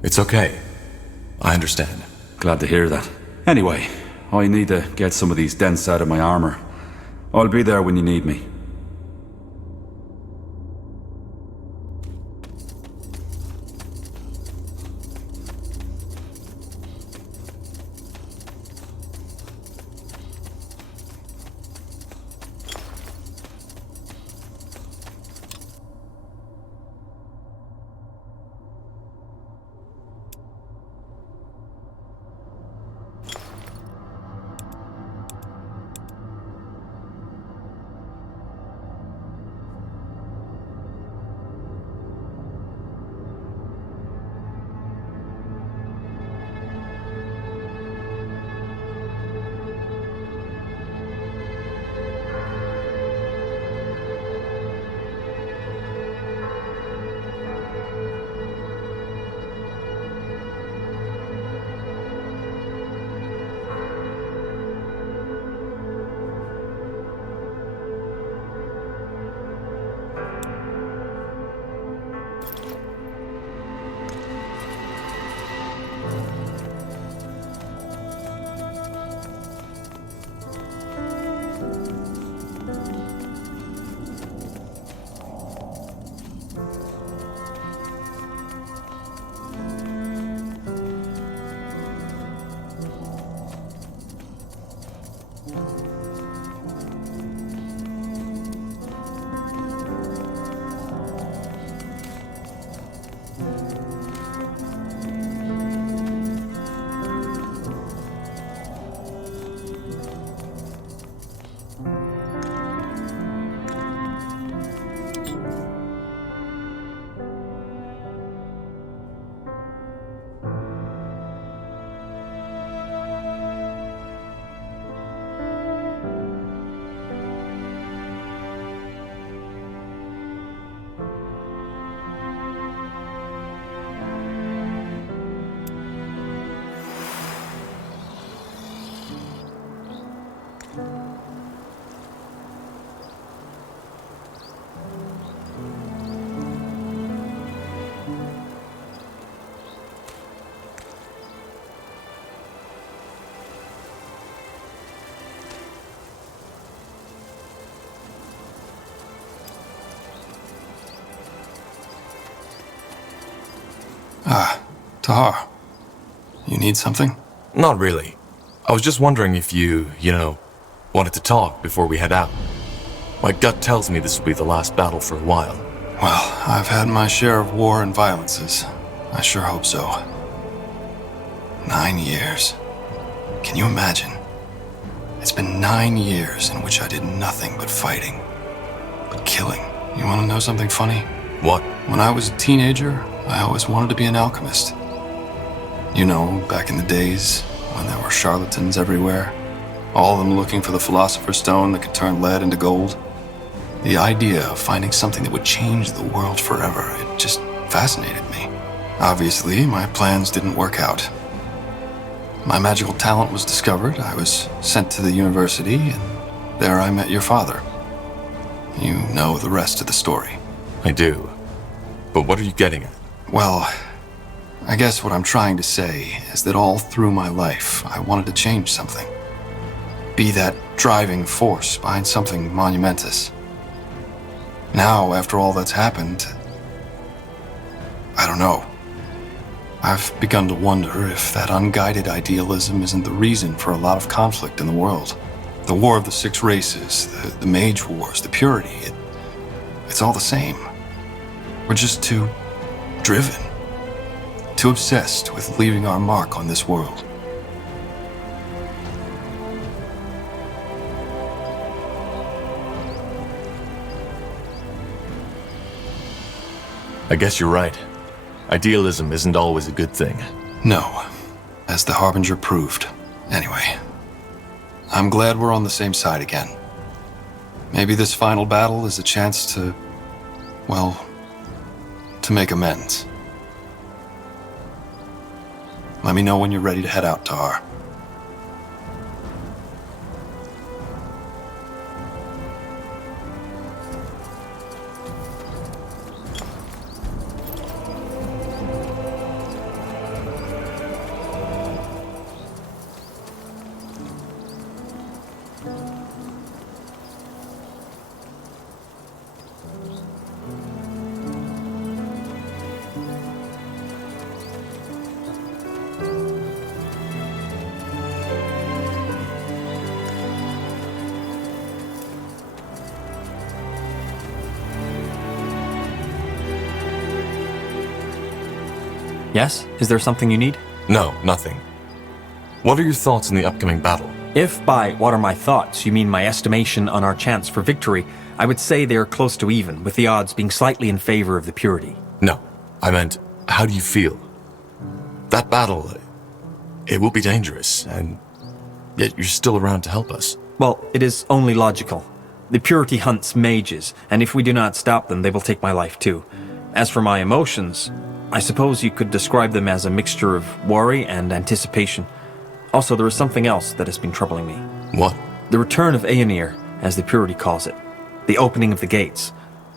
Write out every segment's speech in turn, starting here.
It's okay. I understand. Glad to hear that. Anyway, I need to get some of these dents out of my armor. I'll be there when you need me. Tahar, you need something? Not really. I was just wondering if you wanted to talk before we head out. My gut tells me this will be the last battle for a while. Well, I've had my share of war and violences. I sure hope so. 9 years. Can you imagine? It's been 9 years in which I did nothing but fighting. But killing. You want to know something funny? What? When I was a teenager, I always wanted to be an alchemist. You know, back in the days when there were charlatans everywhere, all of them looking for the Philosopher's Stone that could turn lead into gold. The idea of finding something that would change the world forever, it just fascinated me. Obviously, my plans didn't work out. My magical talent was discovered, I was sent to the university, and there I met your father. You know the rest of the story. I do. But what are you getting at? Well, I guess what I'm trying to say is that all through my life, I wanted to change something. Be that driving force behind something monumentous. Now, after all that's happened, I don't know. I've begun to wonder if that unguided idealism isn't the reason for a lot of conflict in the world. The War of the Six Races, the Mage Wars, the Purity, it's all the same. We're just too driven, too obsessed with leaving our mark on this world. I guess you're right. Idealism isn't always a good thing. No, as the Harbinger proved. Anyway, I'm glad we're on the same side again. Maybe this final battle is a chance to, well, to make amends. Let me know when you're ready to head out, Tahar. Yes? Is there something you need? No, nothing. What are your thoughts on the upcoming battle? If by what are my thoughts you mean my estimation on our chance for victory, I would say they are close to even, with the odds being slightly in favor of the Purity. No, I meant, how do you feel? That battle, it will be dangerous, and yet you're still around to help us. Well, it is only logical. The Purity hunts mages, and if we do not stop them, they will take my life too. As for my emotions, I suppose you could describe them as a mixture of worry and anticipation. Also, there is something else that has been troubling me. What? The return of Aenir, as the Purity calls it. The opening of the gates.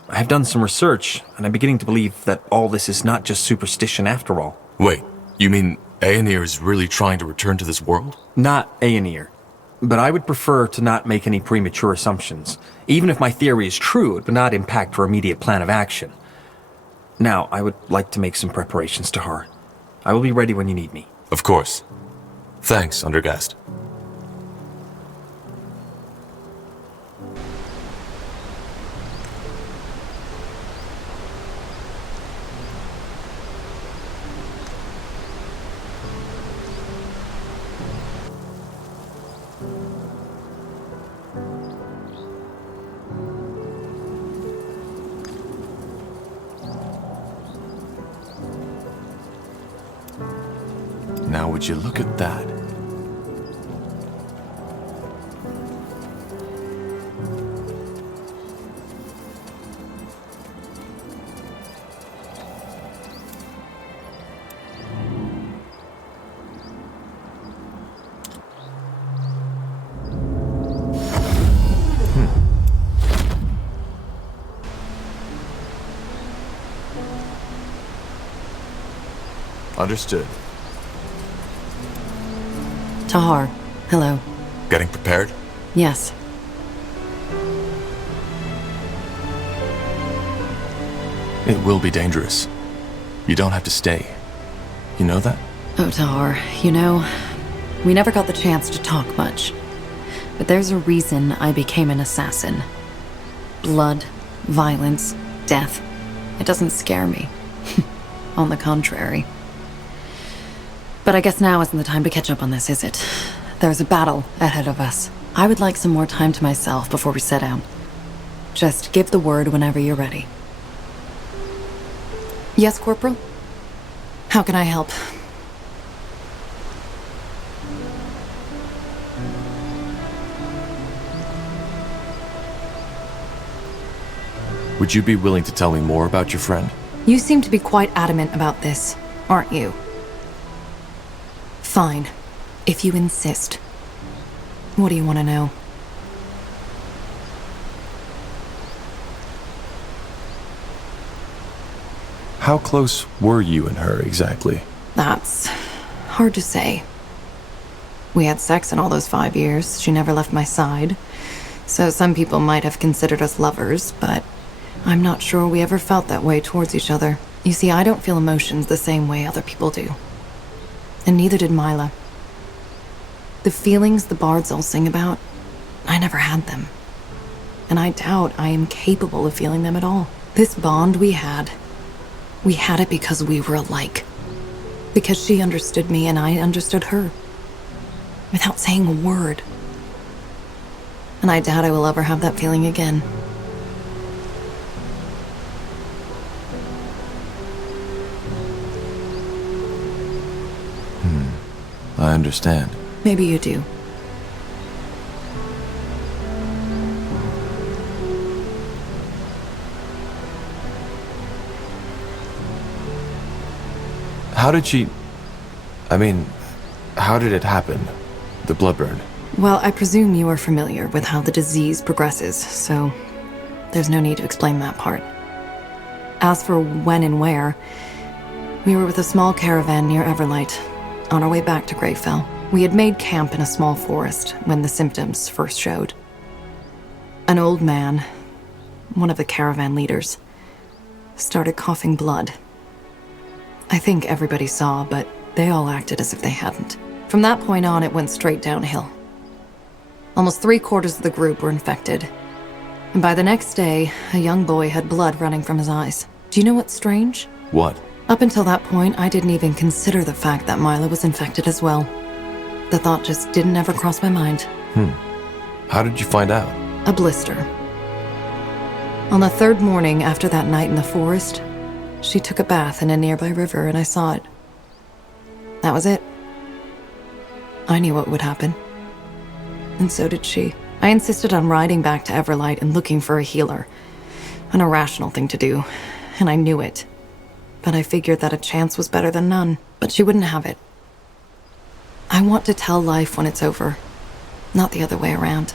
I have done some research, and I'm beginning to believe that all this is not just superstition after all. Wait, you mean Aenir is really trying to return to this world? Not Aenir. But I would prefer to not make any premature assumptions. Even if my theory is true, it would not impact our immediate plan of action. Now, I would like to make some preparations to her. I will be ready when you need me. Of course. Thanks, Undergast. Now would you look at that? Understood. Tahar, hello. Getting prepared? Yes. It will be dangerous. You don't have to stay. You know that? Oh, Tahar, you know, we never got the chance to talk much. But there's a reason I became an assassin. Blood, violence, death. It doesn't scare me. On the contrary. But I guess now isn't the time to catch up on this, is it? There's a battle ahead of us. I would like some more time to myself before we set out. Just give the word whenever you're ready. Yes, Corporal? How can I help? Would you be willing to tell me more about your friend? You seem to be quite adamant about this, aren't you? Fine, if you insist. What do you want to know? How close were you and her exactly? That's hard to say. We had sex in all those 5 years. She never left my side. So some people might have considered us lovers, but I'm not sure we ever felt that way towards each other. You see, I don't feel emotions the same way other people do. And neither did Mila. The feelings the bards all sing about, I never had them. And I doubt I am capable of feeling them at all. This bond we had it because we were alike. Because she understood me and I understood her. Without saying a word. And I doubt I will ever have that feeling again. I understand. Maybe you do. How did she... how did it happen? The bloodburn? Well, I presume you are familiar with how the disease progresses, so there's no need to explain that part. As for when and where, we were with a small caravan near Everlight, on our way back to Greyfell. We had made camp in a small forest when the symptoms first showed. An old man, one of the caravan leaders, started coughing blood. I think everybody saw, but they all acted as if they hadn't. From that point on, it went straight downhill. Almost 3/4 of the group were infected. And by the next day, a young boy had blood running from his eyes. Do you know what's strange? What? Up until that point, I didn't even consider the fact that Mila was infected as well. The thought just didn't ever cross my mind. How did you find out? A blister. On the third morning after that night in the forest, she took a bath in a nearby river and I saw it. That was it. I knew what would happen. And so did she. I insisted on riding back to Everlight and looking for a healer. An irrational thing to do, and I knew it. But I figured that a chance was better than none. But she wouldn't have it. I want to tell life when it's over, not the other way around.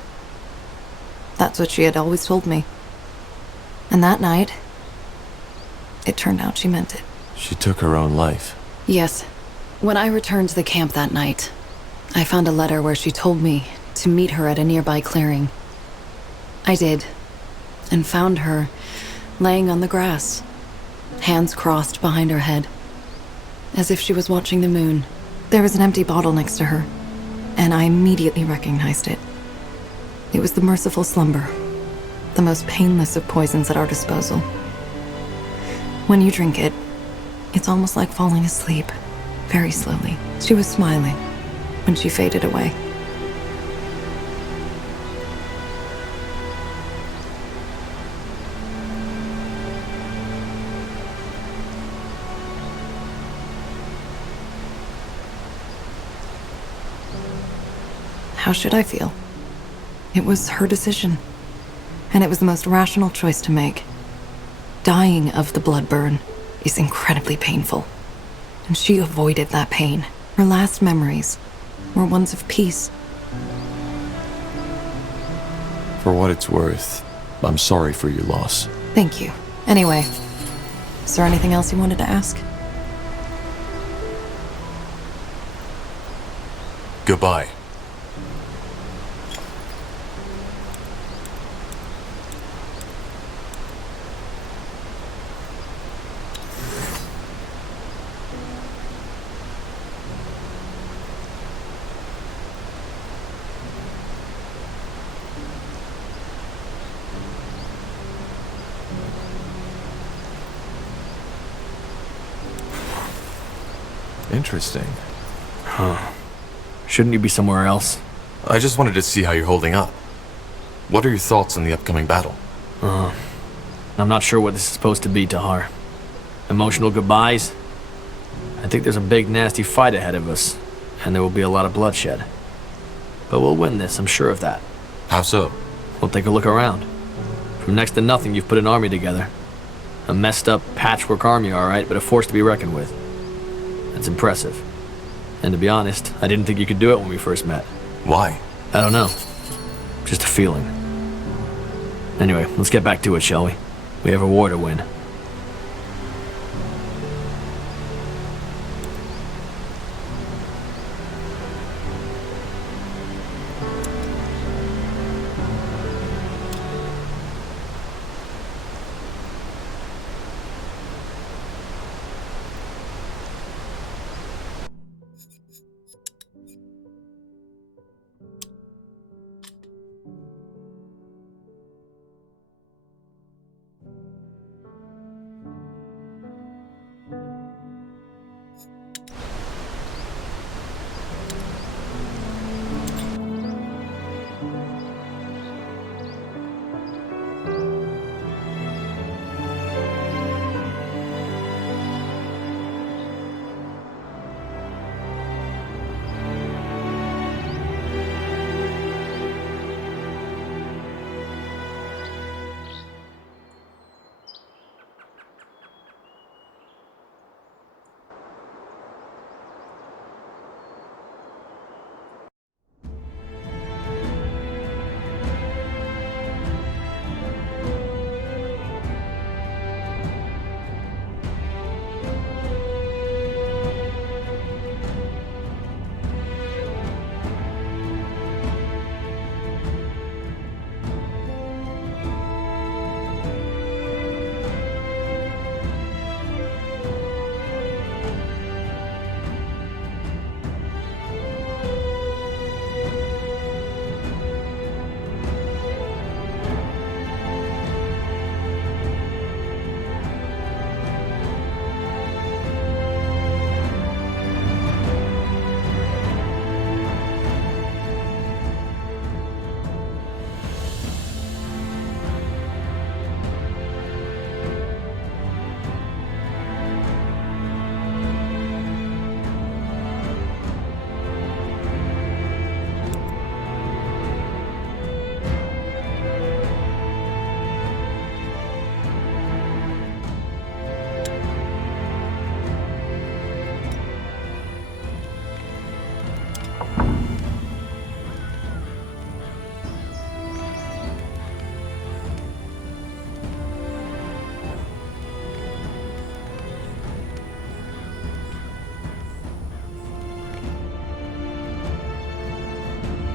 That's what she had always told me. And that night, it turned out she meant it. She took her own life. Yes. When I returned to the camp that night, I found a letter where she told me to meet her at a nearby clearing. I did, and found her laying on the grass, hands crossed behind her head, as if she was watching the moon. There was an empty bottle next to her, and I immediately recognized it. It was the merciful slumber, the most painless of poisons at our disposal. When you drink it, it's almost like falling asleep, very slowly. She was smiling when she faded away. How should I feel? It was her decision, and it was the most rational choice to make. Dying of the blood burn is incredibly painful, and she avoided that pain. Her last memories were ones of peace. For what it's worth, I'm sorry for your loss. Thank you. Anyway, is there anything else you wanted to ask? Goodbye. Interesting. Shouldn't you be somewhere else? I just wanted to see how you're holding up. What are your thoughts on the upcoming battle? I'm not sure what this is supposed to be, Tahar. Emotional goodbyes? I think there's a big, nasty fight ahead of us, and there will be a lot of bloodshed. But we'll win this, I'm sure of that. How so? We'll take a look around. From next to nothing, you've put an army together. A messed up patchwork army, alright, but a force to be reckoned with. That's impressive. And to be honest, I didn't think you could do it when we first met. Why? I don't know. Just a feeling. Anyway, let's get back to it, shall we? We have a war to win.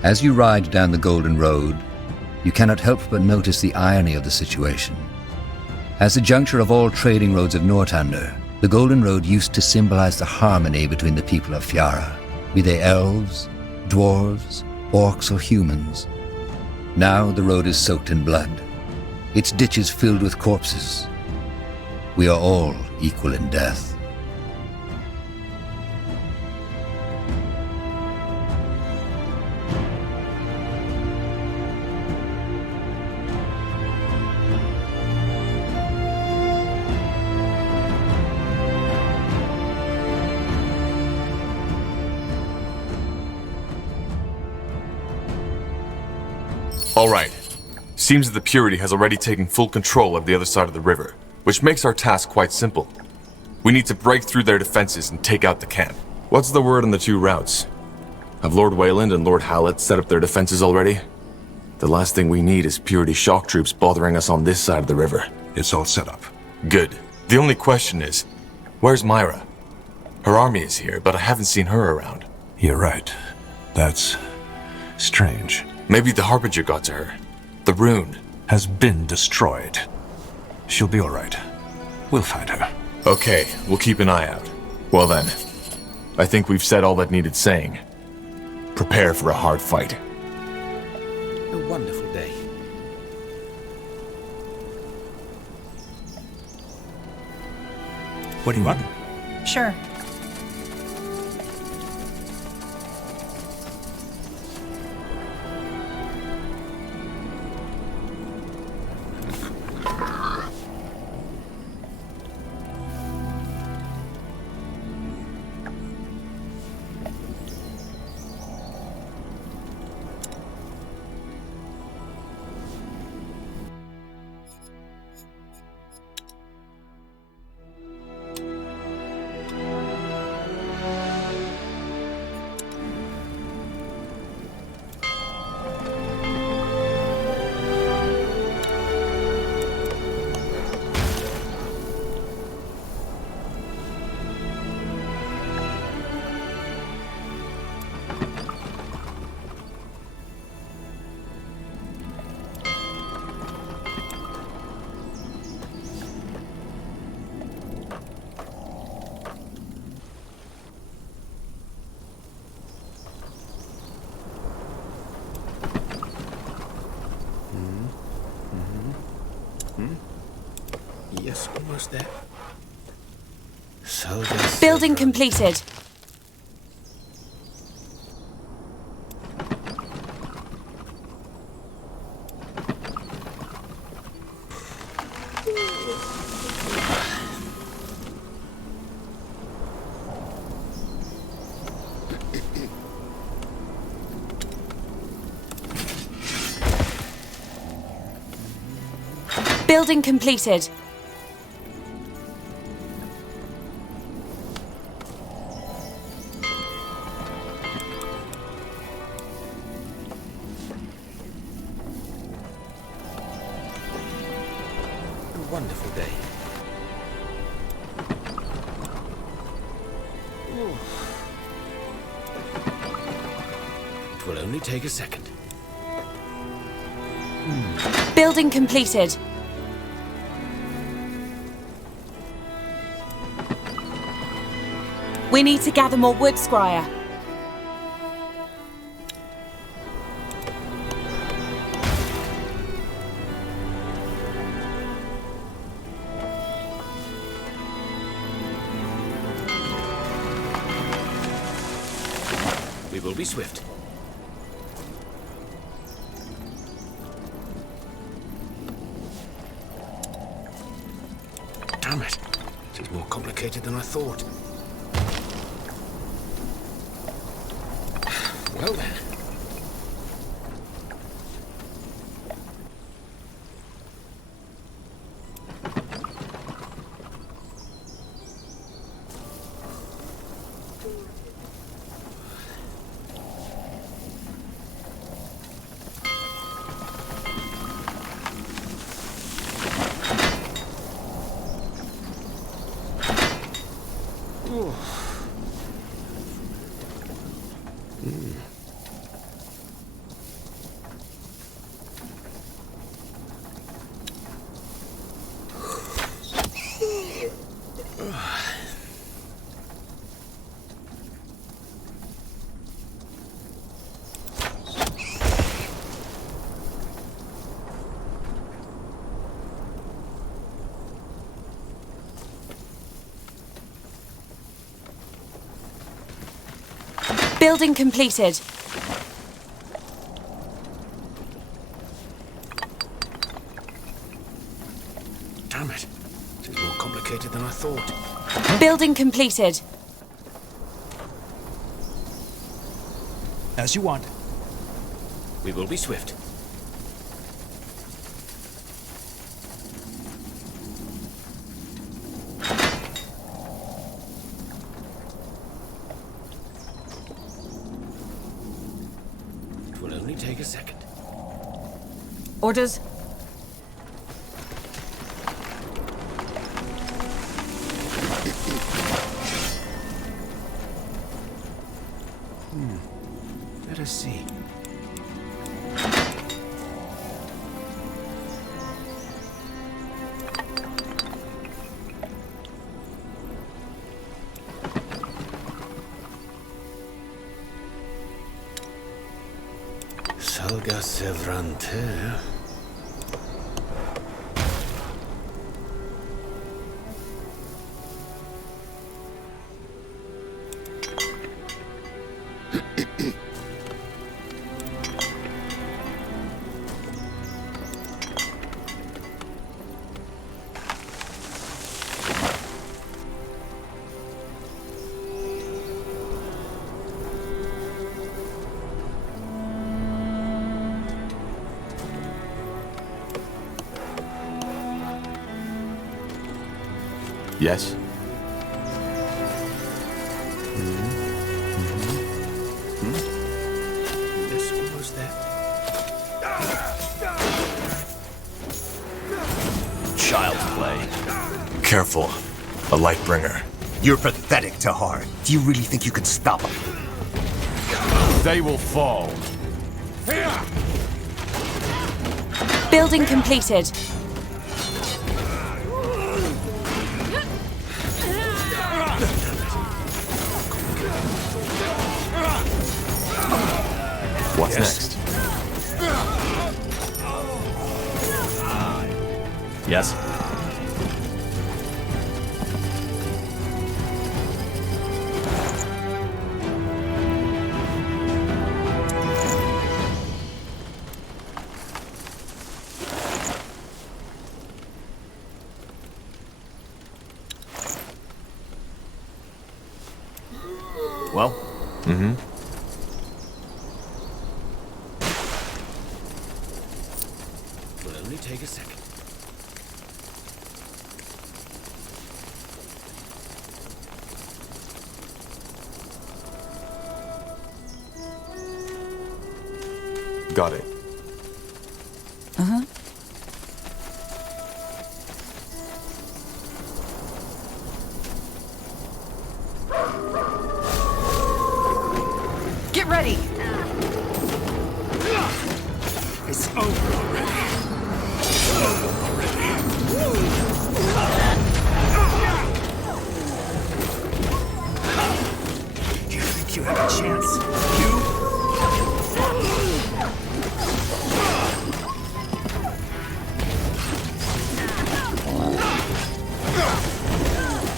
As you ride down the Golden Road, you cannot help but notice the irony of the situation. As the juncture of all trading roads of Northander, the Golden Road used to symbolize the harmony between the people of Fiara, be they elves, dwarves, orcs, or humans. Now the road is soaked in blood, its ditches filled with corpses. We are all equal in death. Alright. Seems that the Purity has already taken full control of the other side of the river, which makes our task quite simple. We need to break through their defenses and take out the camp. What's the word on the two routes? Have Lord Wayland and Lord Hallett set up their defenses already? The last thing we need is Purity shock troops bothering us on this side of the river. It's all set up. Good. The only question is, where's Myra? Her army is here, but I haven't seen her around. You're right. That's strange. Maybe the Harbinger got to her. The rune Has been destroyed. She'll be all right. We'll find her. Okay, we'll keep an eye out. Well then, I think we've said all that needed saying. Prepare for a hard fight. A wonderful day. What do you want? Sure. Yes, almost there. Building completed. Building completed. A wonderful day. Ooh. It will only take a second. Building completed. We need to gather more wood, Squire. We will be swift. Damn it. This is more complicated than I thought. Well then. Building completed. Damn it. This is more complicated than I thought. Building completed. As you want. We will be swift. It will only take a second. Orders. Let us see. Salga Sevrante. Yes? It's almost there. Child's play. Careful. A Lightbringer. You're pathetic, Tahar. Do you really think you can stop them? They will fall. Building completed. What's next? Yes? Well? Mm-hmm. It will only take a second. Got it. Get ready. It's over already. You think you have a chance? You?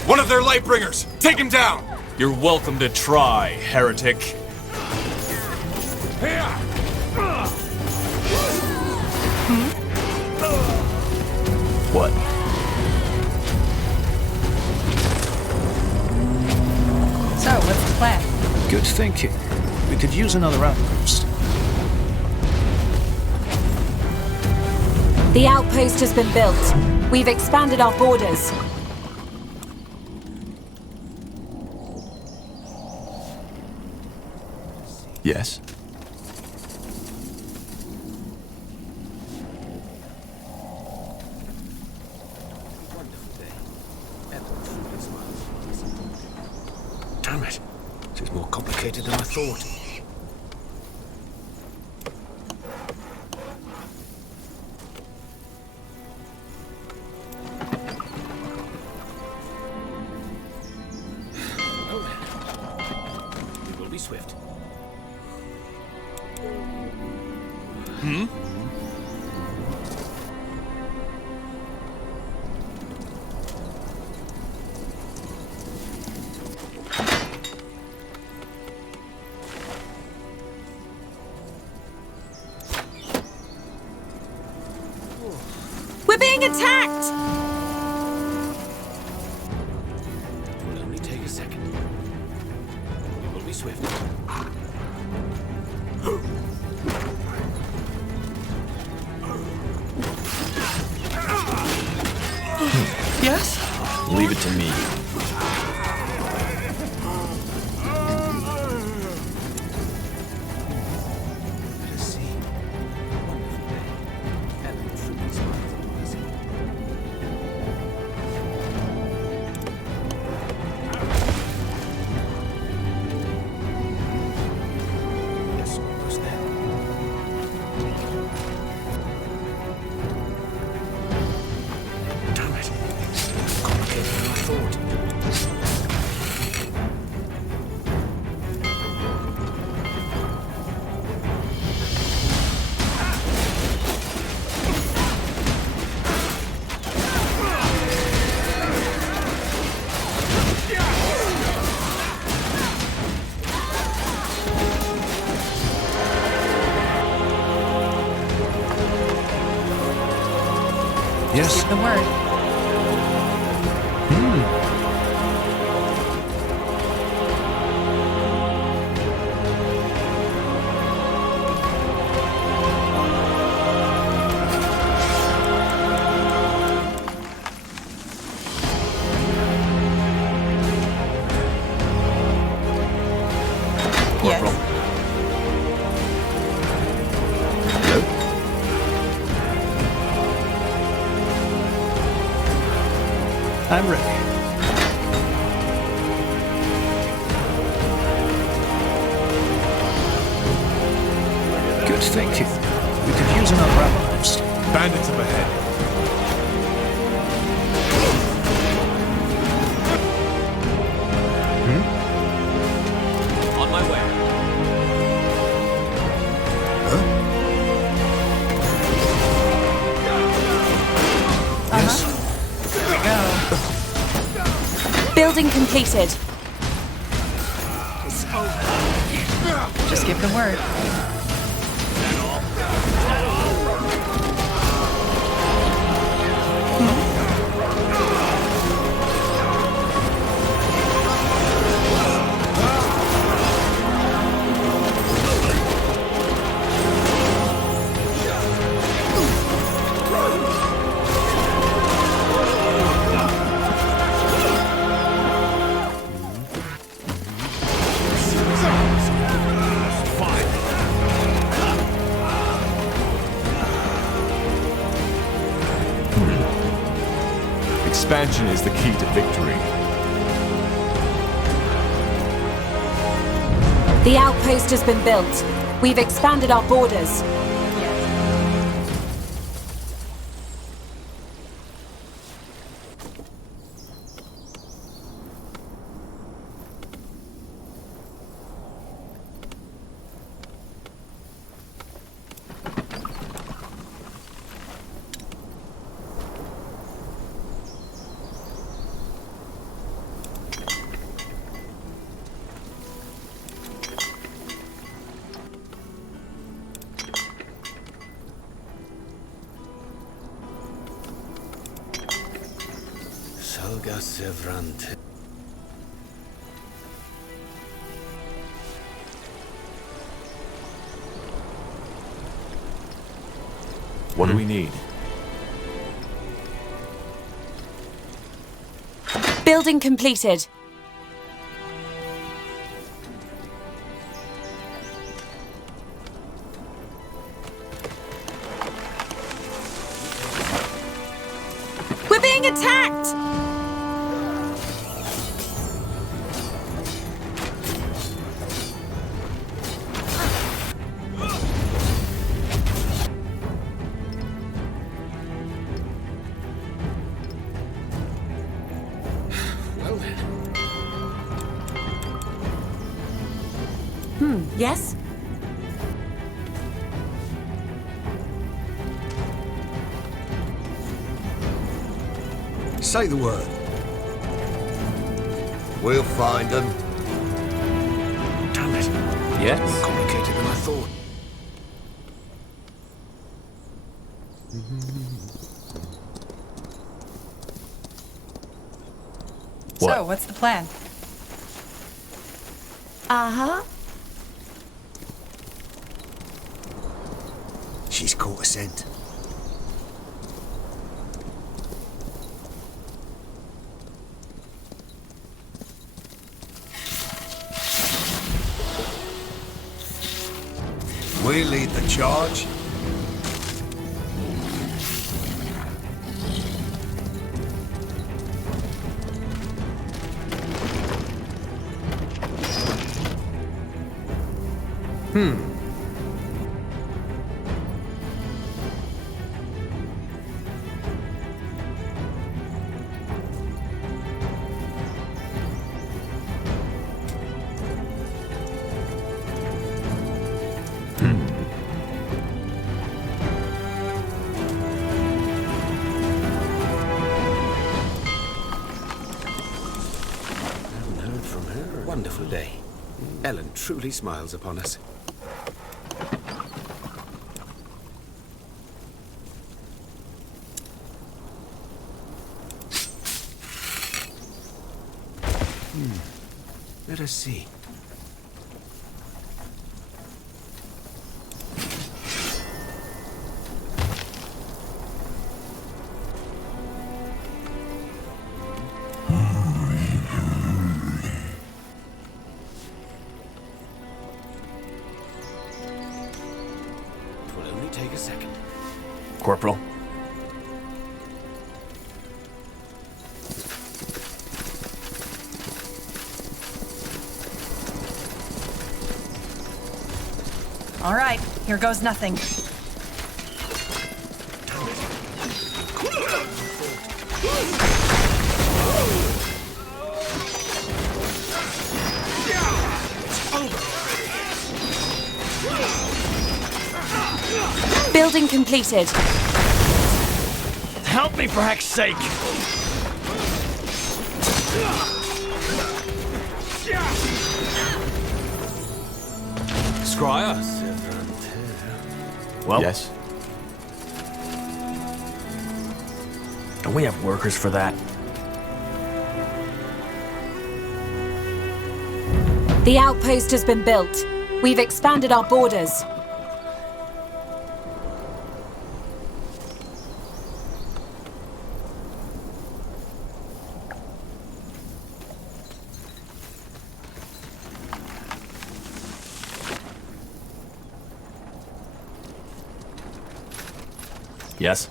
One of their Lightbringers! Take him down! You're welcome to try, heretic. What? So, what's the plan? Good thinking. We could use another outpost. The outpost has been built. We've expanded our borders. Yes? Damn it. This is more complicated than I thought. We will be swift. swift. Yes? Leave it to me. Yes? Give the word. Yes. I'm ready. Good thinking. We could use another allies. Bandits up ahead. On my way. Yes? Building completed. Just give the word. Expansion is the key to victory. The outpost has been built. We've expanded our borders. Salga Sevrante. What do we need? Building completed. We're being attacked! Well then. Yes? Say the word. We'll find them. Damn it. Yes? More complicated than I thought. So, what's the plan? Uh-huh. She's caught a scent. We lead the charge. Haven't heard from her. A wonderful day. Ellen truly smiles upon us. Let us see. It will only take a second. Corporal. All right, here goes nothing. Building completed. Help me for heck's sake! Scryer? Well, Yes? don't we have workers for that? The outpost has been built. We've expanded our borders. Yes?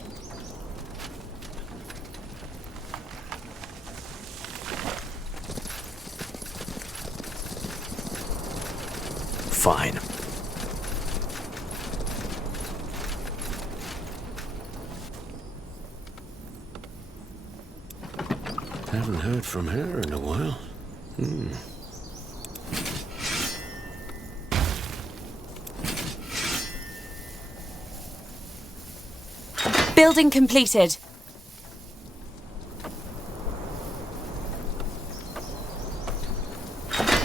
Fine. Haven't heard from her in a while. Building completed.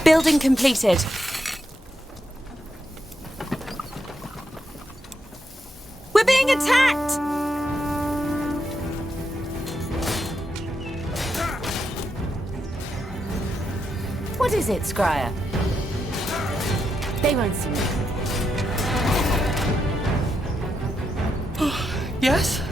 Building completed. We're being attacked! What is it, Scryer? They won't see me. Yes?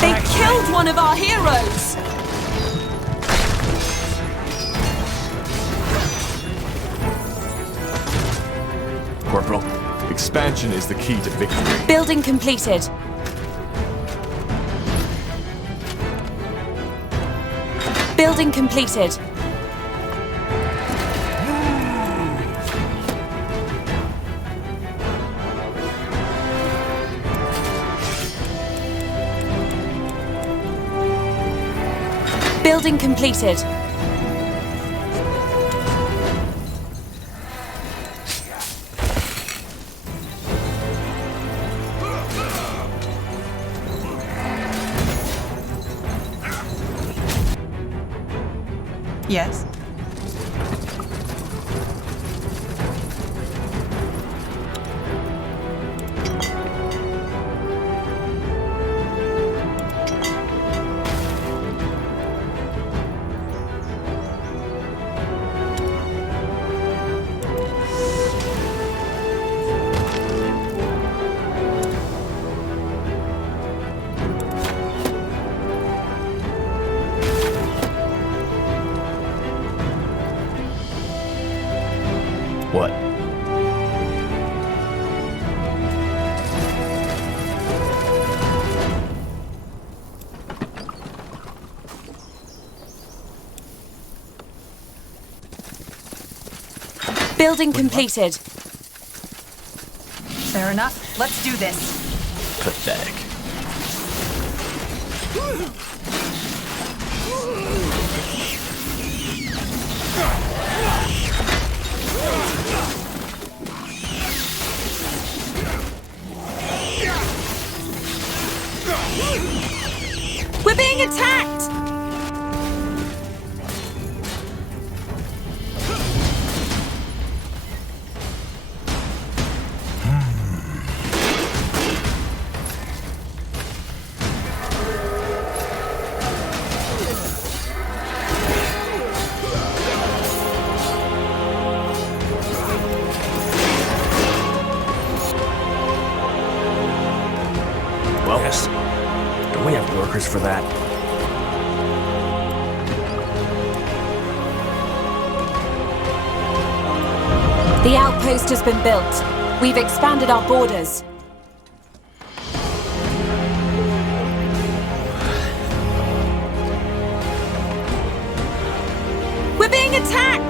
They killed one of our heroes! Corporal, expansion is the key to victory. Building completed. Building completed. Building completed. Yes? What? Building completed. Fair enough. Let's do this. Pathetic. We're being attacked! Well, yes. Don't we have workers for that? The outpost has been built. We've expanded our borders. We're being attacked!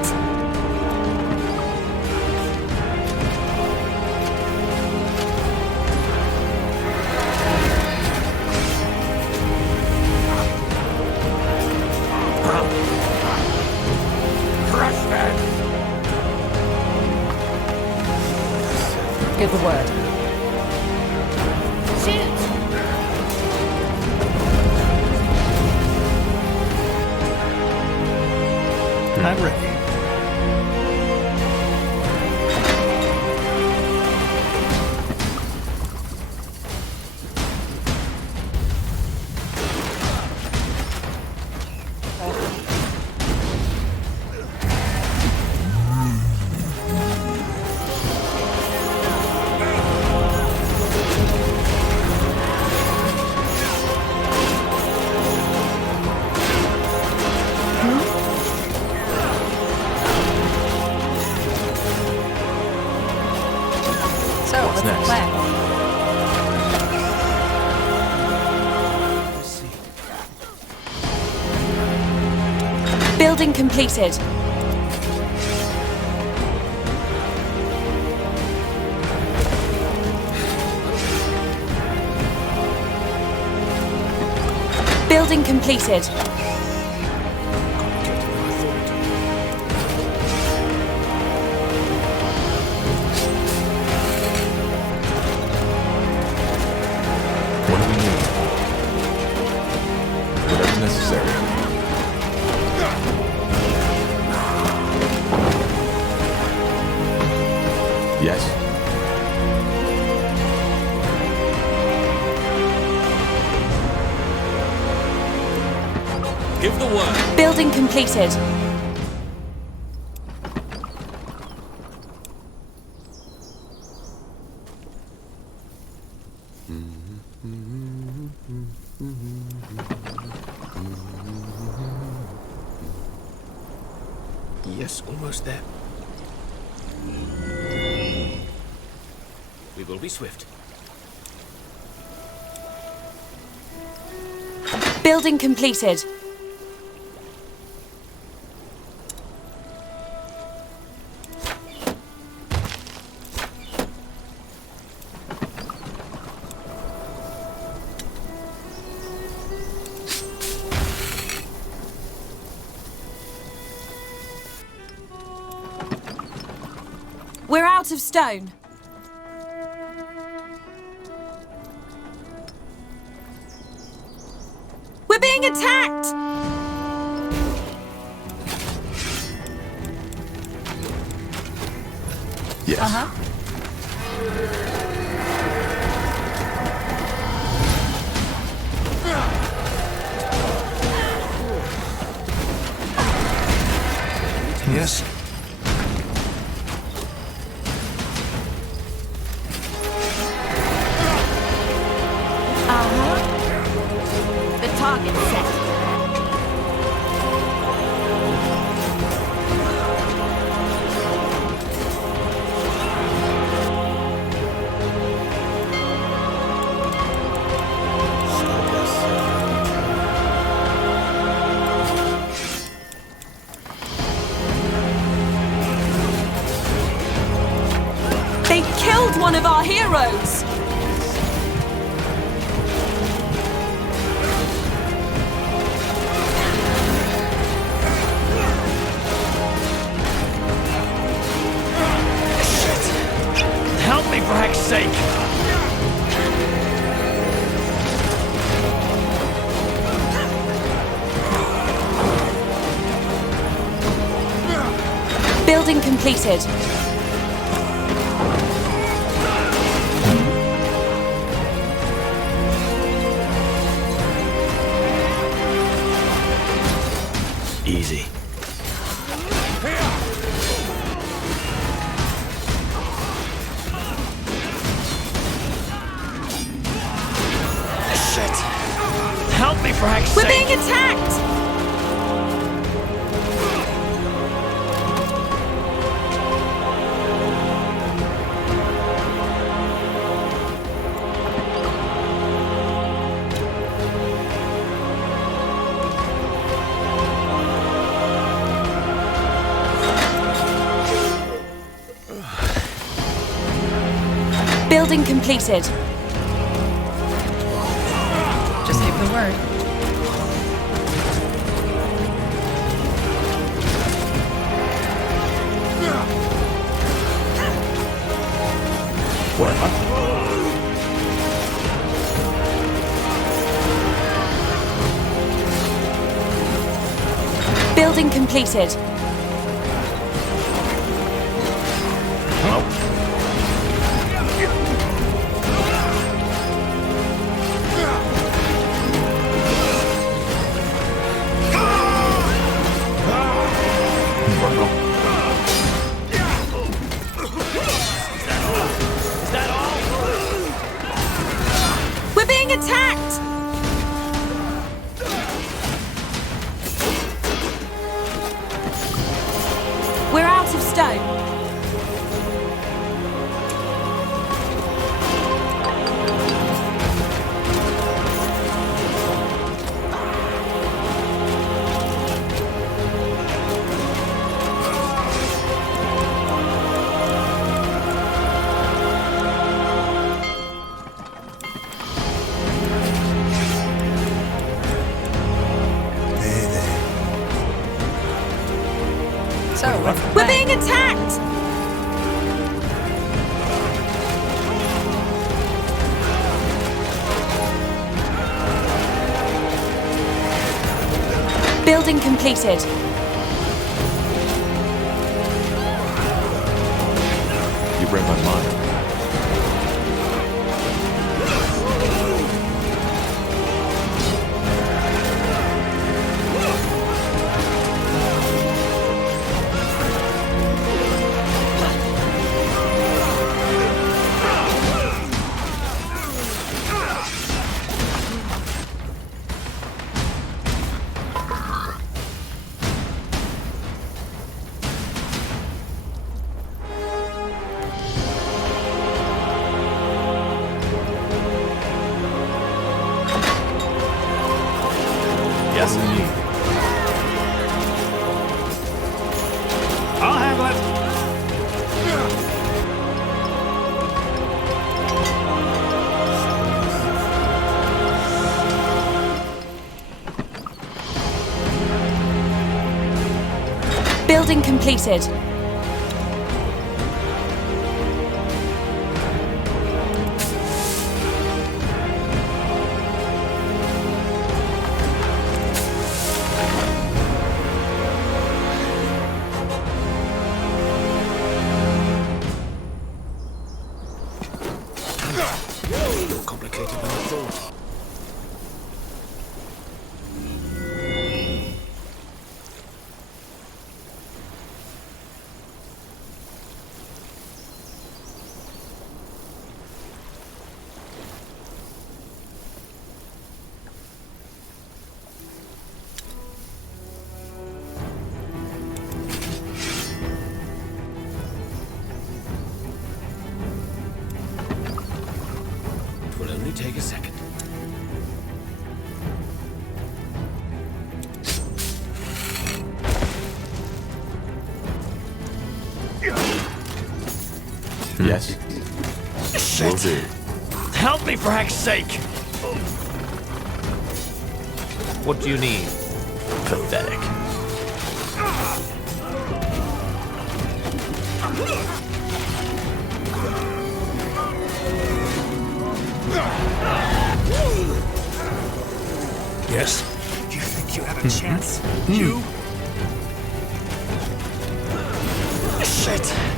Give the word. Shoot! I'm ready. So, what's the next? plan? Building completed. Building completed. What do we need? Whatever's necessary. Yes? Give the word. Building completed. Yes, almost there. We will be swift. Building completed. out of stone. We're being attacked! Yes. Yes? The target's set. They killed one of our heroes! Help me, for heck's sake! Building completed. Easy. Shit! Help me, for heck's We're sake! being attacked! Building completed. Just give the word. Building completed. We're being attacked! We're out of stone. So, what's the We're plan? being attacked! Building completed. You read my mind. Yes, indeed. I'll handle it. Building completed. Yes? Will do. Help me, for heck's sake! What do you need? Pathetic. Yes? You think you have a chance? You? Shit!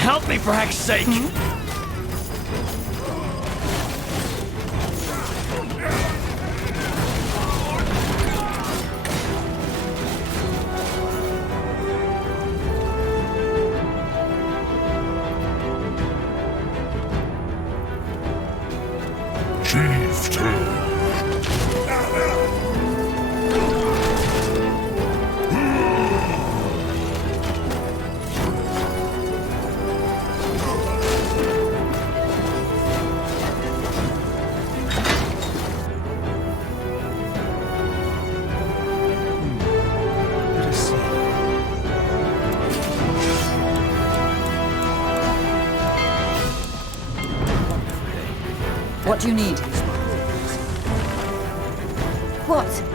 Help me, for heck's sake! What do you need? What?